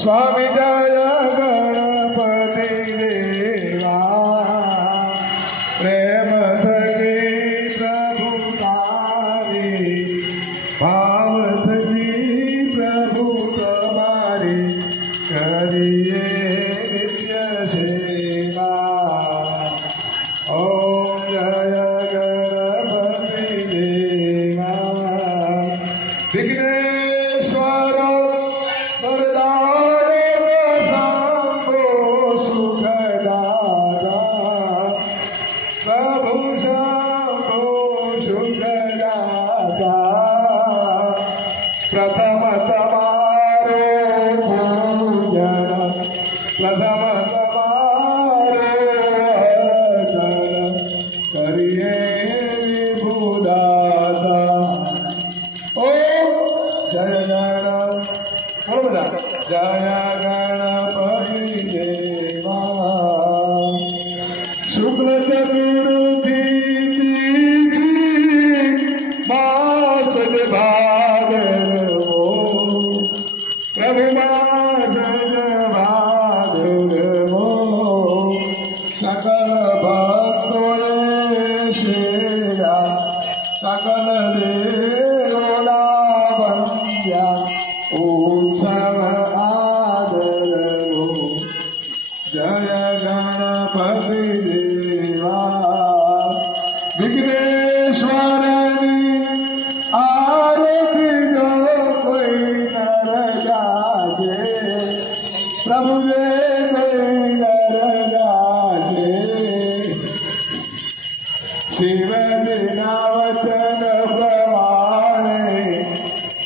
स्वामी जय गणपति देवा प्रेम थकी प्रभु तारी भाव थकी प्रभु तुम्हारी करिए नित्य सेवा। ओम जय गणपति देवा विघ्नेश्वर वरदायक शंभो सुखदाता प्रभु शंभो सुखदाता प्रथम तमारो पूजन प्रथम तमारो हरदन करिए विभुदाता। ओम जय जय गणपति देवा शुक्ल चतुर्थी मास भादरवो प्रभु मास भादरवो सकल भक्तों शेरा सकल देवना बंध्या उत्सव आदरो जय गणपति देवा विघ्नेश्वर आरती जो कोई नर जागे प्रभु जे कोई नर जागे शिव दिना वचन प्रमाणे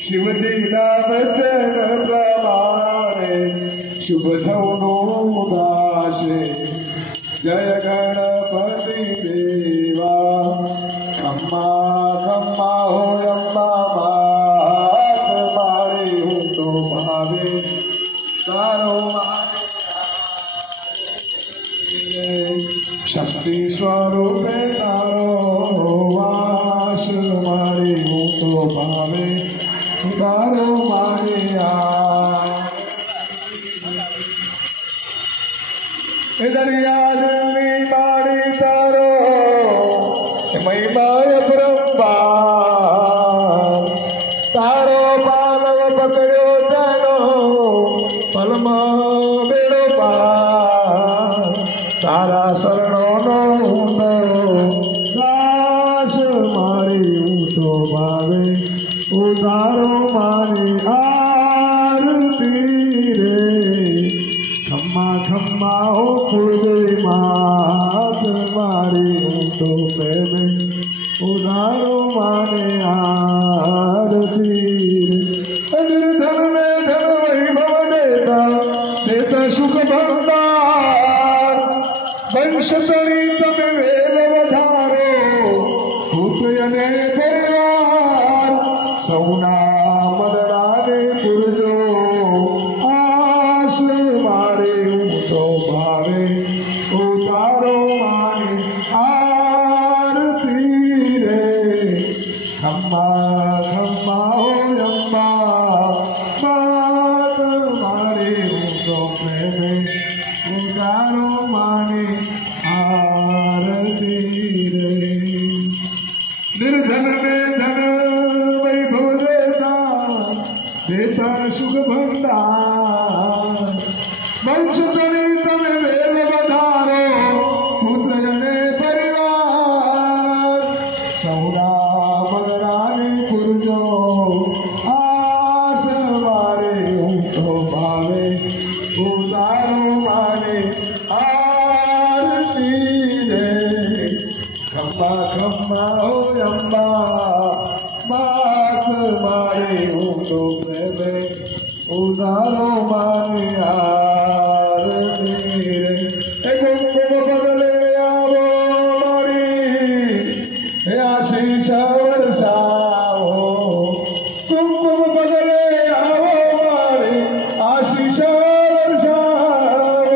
शिव दिना वचन प्रमाणे शुभ धौनो दासे जय गणपति देवा अम्मा खम्मा हो अम्मा मात मारे हूँ तो भावे तारो शक्ति स्वरूप तारो वास मारे हूँ तो भावे तारो मारे इधर याद मारी तारो महिमाय ब्रह्मा तारो पालव पकड़ो जानो पलमा बेड़ो पार तारा शरणो नो दास मारी तो भावे उदारो मारी आरती रे खम्मा खम्मा हो खुदे मात मारी तो प्रेम उदारो माने आरती निर्धन में धन वैभव देता देता सुख भंडार वंश चरित में वेद वधारो पुत्र ने परिवार सौना मदड़ा ने पुरजो आस मारे तो भावे उतारो मारे आरती रे खम्मा खम्मा हो अम्मा बात मारे तो प्रेम उतारो मारे आरती रे निर्धन में धन वैभव देता देता सुख भंडार वंश चरित में वेद वधारो पुत्र जने परिवार सौरा मदरानी पुरजो आस मारे तो भावे उदारो मारे आरती रे खम्मा खम्मा हो अम्मा बात मारे तो प्रेम उदारो मारे आरती रे कुमकुम बदले आवो मारी आशीष वर्षाओ कुमकुम बदले आवो मारी आशीष वर्षाओ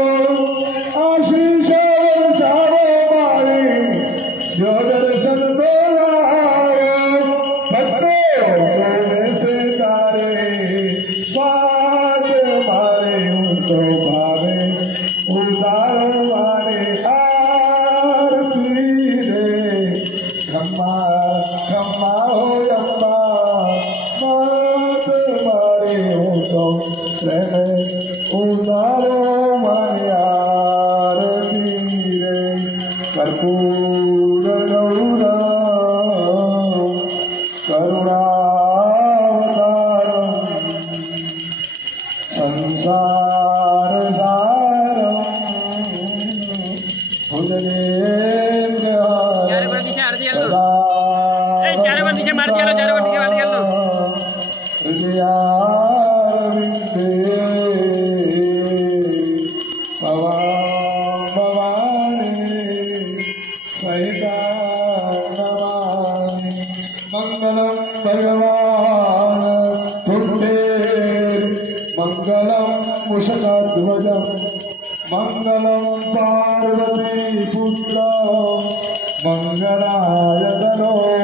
आशीष वर्षाओ मारी जो दर्शन बोलायो भक्तों से तारे बात मारे मंगो भावे उदारो मारे आरती रे खम्मा खम्मा हो अम्बा मात मारे हो तो रहने उदारो मारे आरती रे कर्पूर गौरा करुणावतारम संसार सारम मंगलम भगवान तुंडे मंगलम मुषकाध्वजम मंगलम पार्वती पुत्र मंगलाय धनो